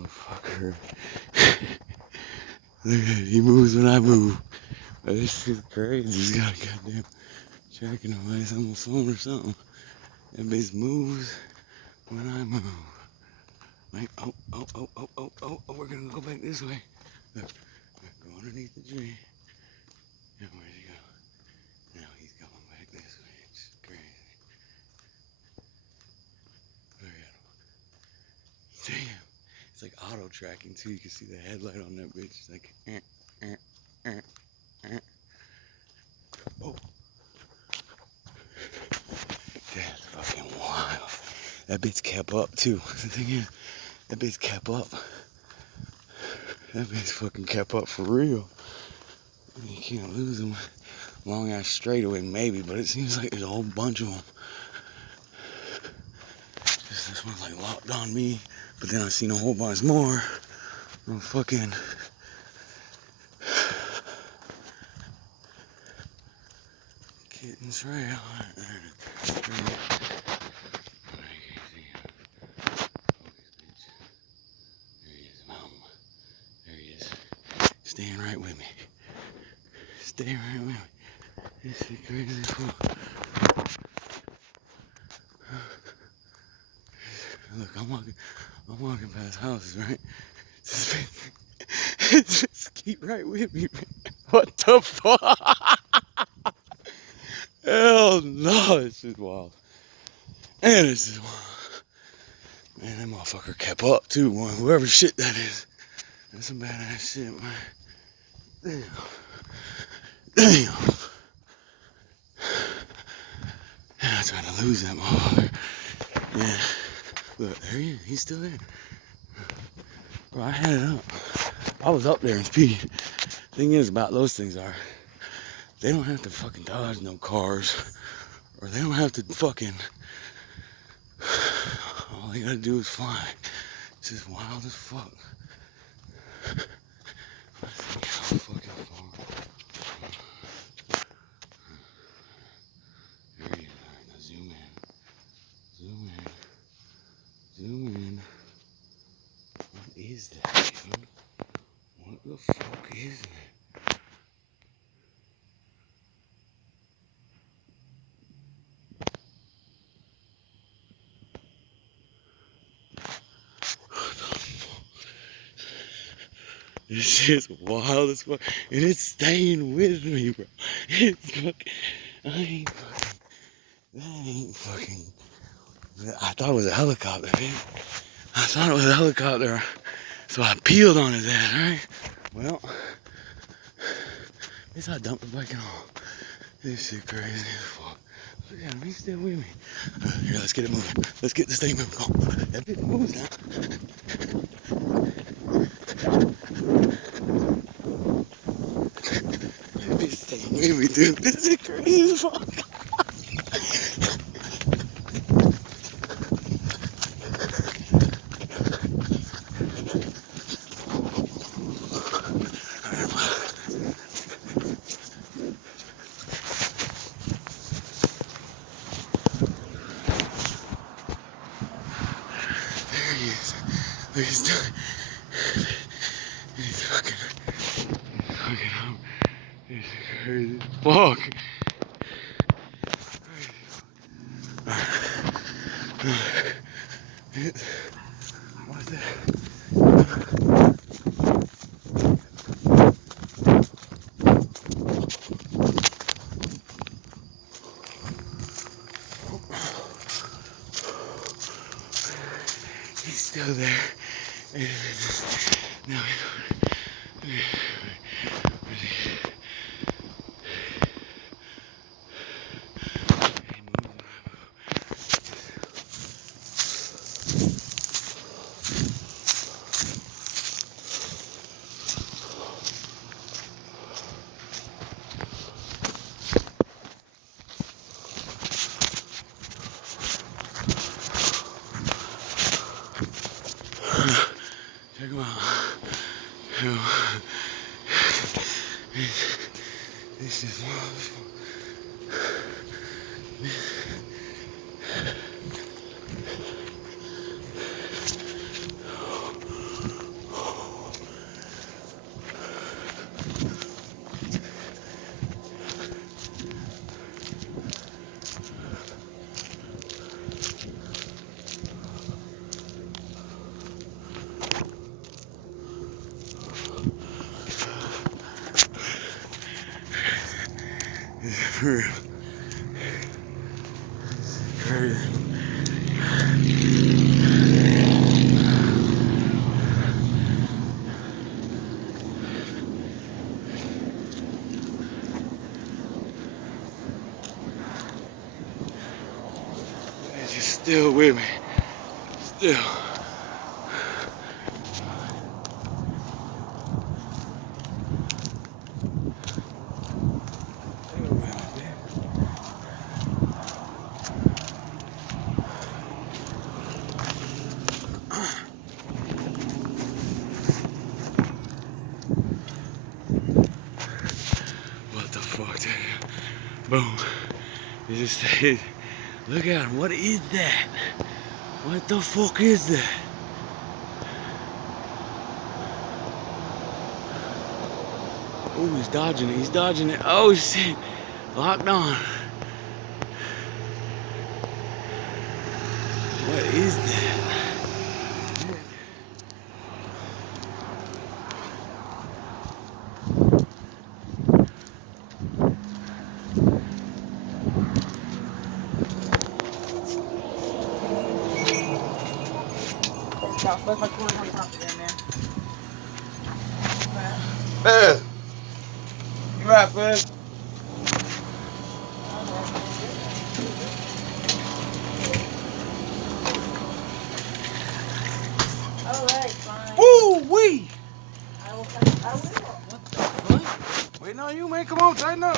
motherfucker. Look at it, he moves when I move. This is crazy. He's got a goddamn tracking device on my phone or something. That bitch moves when I move. Like, oh, we're gonna go back this way. Look, go underneath the tree. Now, where'd he go? Now he's going back this way. It's crazy. Look at him. Damn. It's like auto tracking too. You can see the headlight on that bitch. It's like, oh. That's fucking wild. That bitch kept up too. The thing is, that bitch kept up. That bitch fucking kept up for real. You can't lose them. Long ass straightaway maybe, but it seems like there's a whole bunch of them. Just this one's like locked on me, but then I've seen a whole bunch more. I'm fucking Kitten Trail. Staying right with me. Stay right with me. This is crazy as fuck. Look, I'm walking past houses, right? Just keep right with me, man. What the fuck? Hell no, this is wild. Man, this is wild. Man, that motherfucker kept up too, man. Whoever shit that is. That's some badass shit, man. Damn. Damn. Yeah, I tried to lose that motherfucker. Yeah. Look, there he is. He's still there. Bro, I had it up. I was up there in speed. Thing is about those things are, they don't have to fucking dodge no cars. Or they don't have to fucking, all they gotta do is fly. It's just wild as fuck. Let's see how fucking far. There he is. Alright, now zoom in. Zoom in. Zoom in. What is that, dude? What the fuck is that? This shit's wild as fuck. And it's staying with me, bro. It's fucking, that ain't fucking, I thought it was a helicopter, dude. I thought it was a helicopter. So I peeled on his ass, right? Well, it's I dumped the bike and all. This shit crazy as fuck. Look at him, he's still with me. Here, let's get it moving. Let's get this thing moving. Go. That bitch moves now. That bitch staying with me, dude. This is crazy as fuck. There he is. Look, he's still. He's fucking up. This is crazy. Fuck. What's that? He's still there. Now check him out. This is wild. For real. This is crazy. It's just still with me. Still. What the fuck, dude? Boom. It just said, look at him. What is that? What the fuck is that? Oh, he's dodging it. He's dodging it. Oh, shit. Locked on. What is that? Fizz. You right, Fizz? Alright, fine. Woo wee! I will. What the fuck? Waiting on you, man. Come on, tighten up.